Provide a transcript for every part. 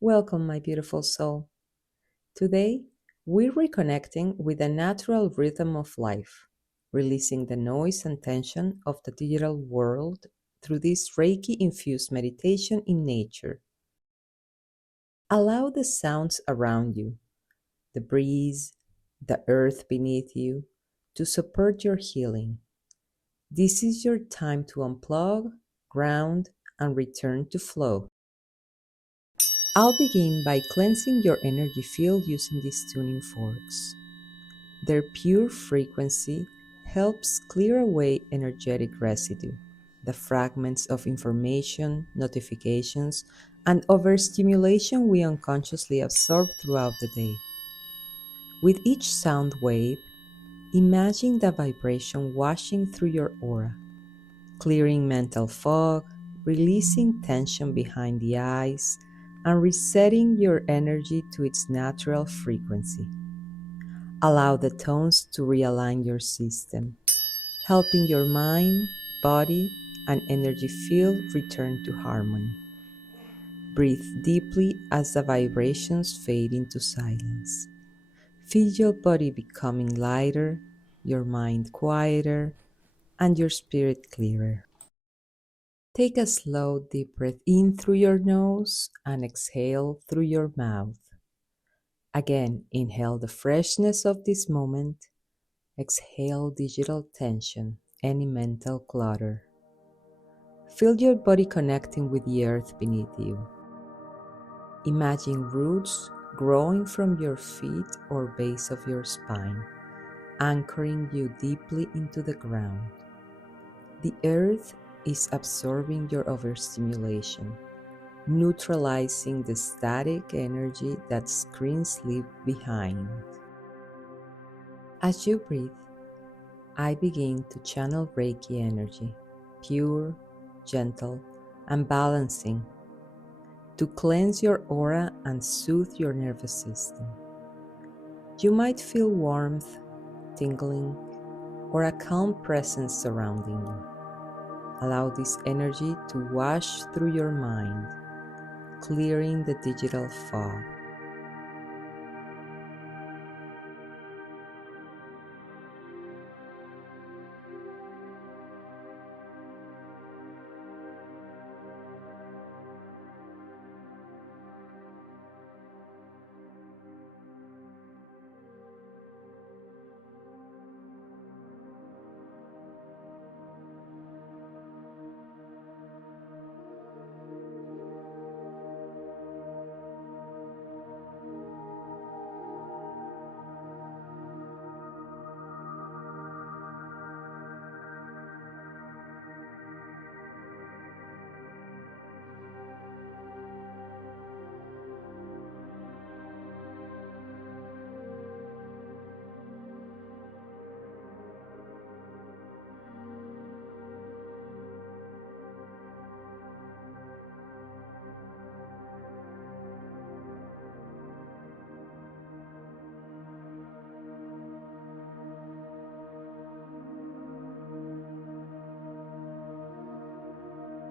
Welcome, my beautiful soul. Today, we're reconnecting with the natural rhythm of life, releasing the noise and tension of the digital world through this Reiki infused meditation in nature. Allow the sounds around you, the breeze, the earth beneath you, to support your healing. This is your time to unplug, ground, and return to flow. I'll begin by cleansing your energy field using these tuning forks. Their pure frequency helps clear away energetic residue, the fragments of information, notifications, and overstimulation we unconsciously absorb throughout the day. With each sound wave, imagine the vibration washing through your aura, clearing mental fog, releasing tension behind the eyes, and resetting your energy to its natural frequency. Allow the tones to realign your system, helping your mind, body, and energy field return to harmony. Breathe deeply as the vibrations fade into silence. Feel your body becoming lighter, your mind quieter, and your spirit clearer. Take a slow, deep breath in through your nose and exhale through your mouth. Again, inhale the freshness of this moment. Exhale digital tension, any mental clutter. Feel your body connecting with the earth beneath you. Imagine roots growing from your feet or base of your spine, anchoring you deeply into the ground. The earth is absorbing your overstimulation, neutralizing the static energy that screens leave behind. As you breathe, I begin to channel Reiki energy, pure, gentle, and balancing, to cleanse your aura and soothe your nervous system. You might feel warmth, tingling, or a calm presence surrounding you. Allow this energy to wash through your mind, clearing the digital fog.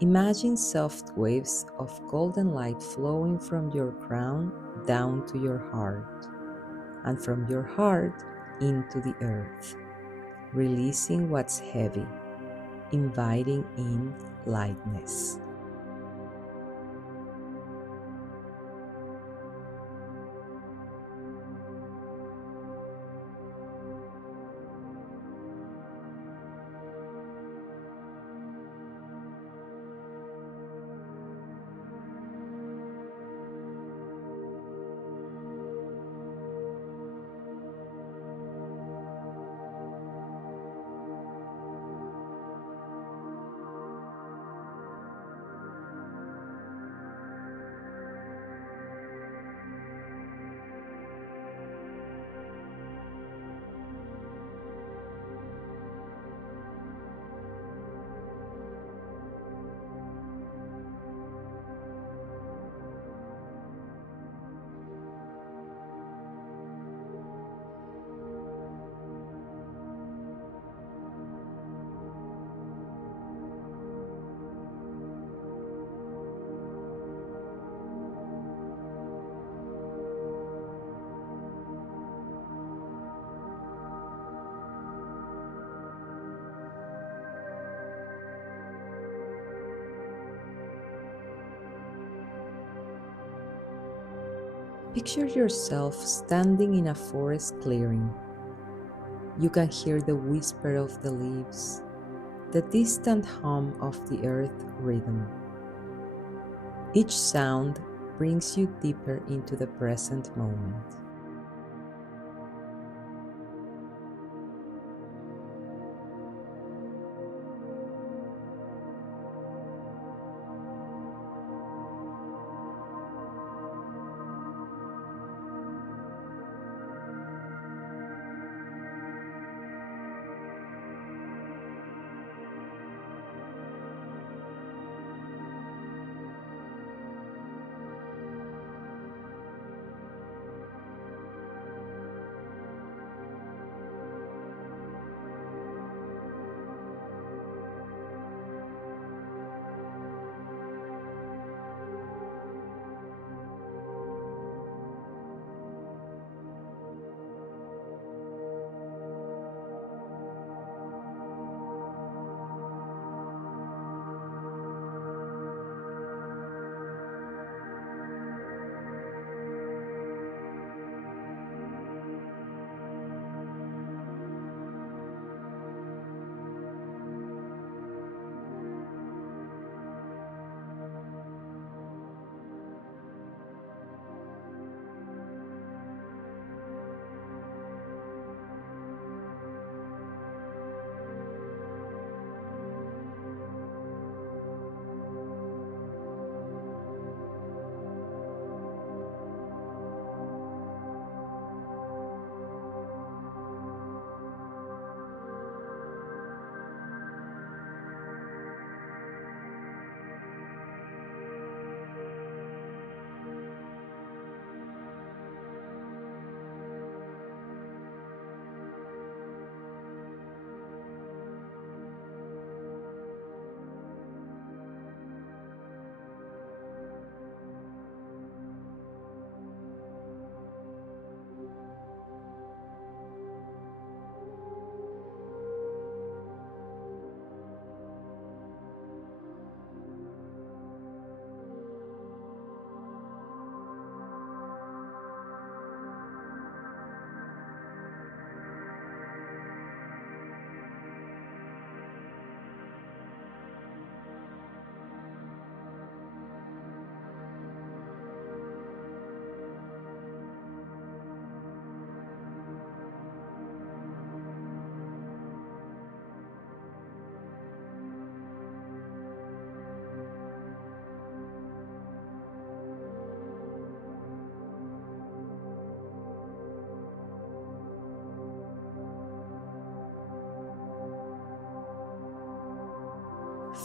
Imagine soft waves of golden light flowing from your crown down to your heart, and from your heart into the earth, releasing what's heavy, inviting in lightness. Picture yourself standing in a forest clearing. You can hear the whisper of the leaves, the distant hum of the earth rhythm. Each sound brings you deeper into the present moment.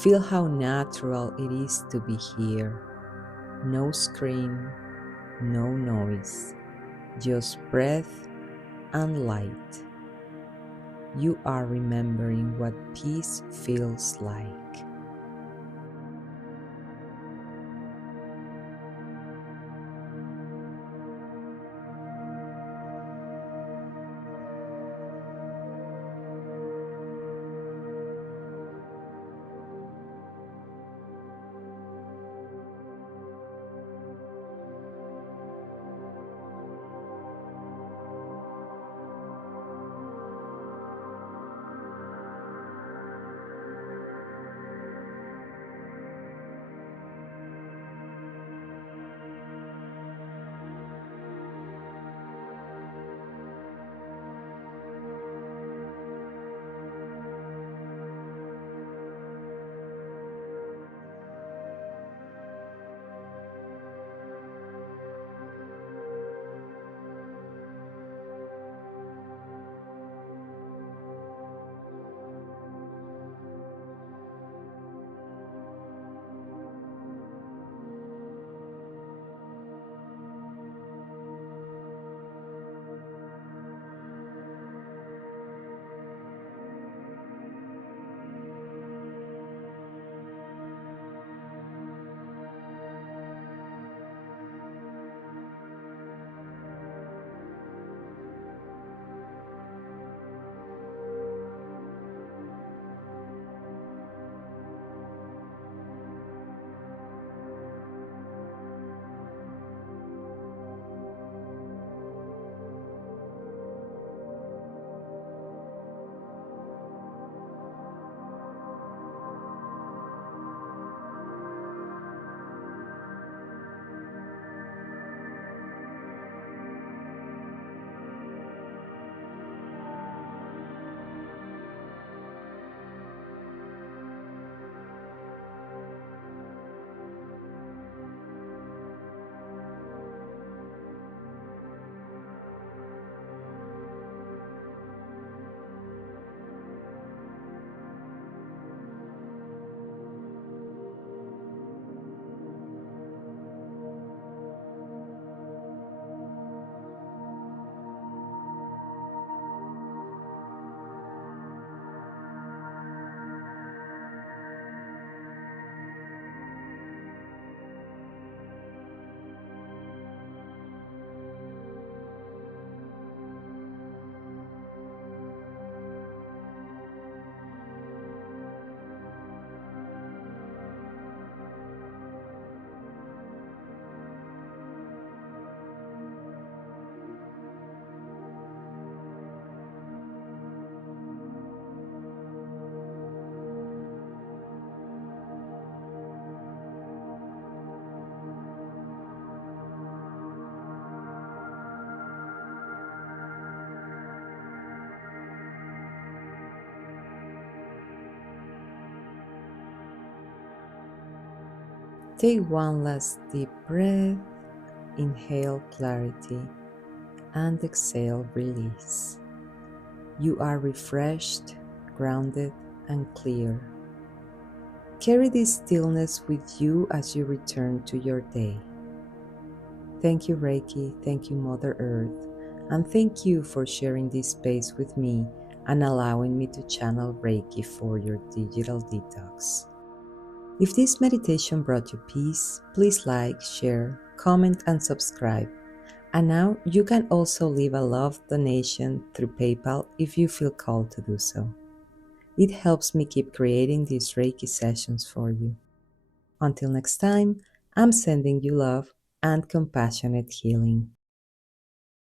Feel how natural it is to be here. No screen, no noise, just breath and light. You are remembering what peace feels like. Take one last deep breath, inhale clarity, and exhale release. You are refreshed, grounded, and clear. Carry this stillness with you as you return to your day. Thank you, Reiki. Thank you, Mother Earth. And thank you for sharing this space with me and allowing me to channel Reiki for your digital detox. If this meditation brought you peace, please like, share, comment, and subscribe. And now you can also leave a love donation through PayPal if you feel called to do so. It helps me keep creating these Reiki sessions for you. Until next time, I'm sending you love and compassionate healing.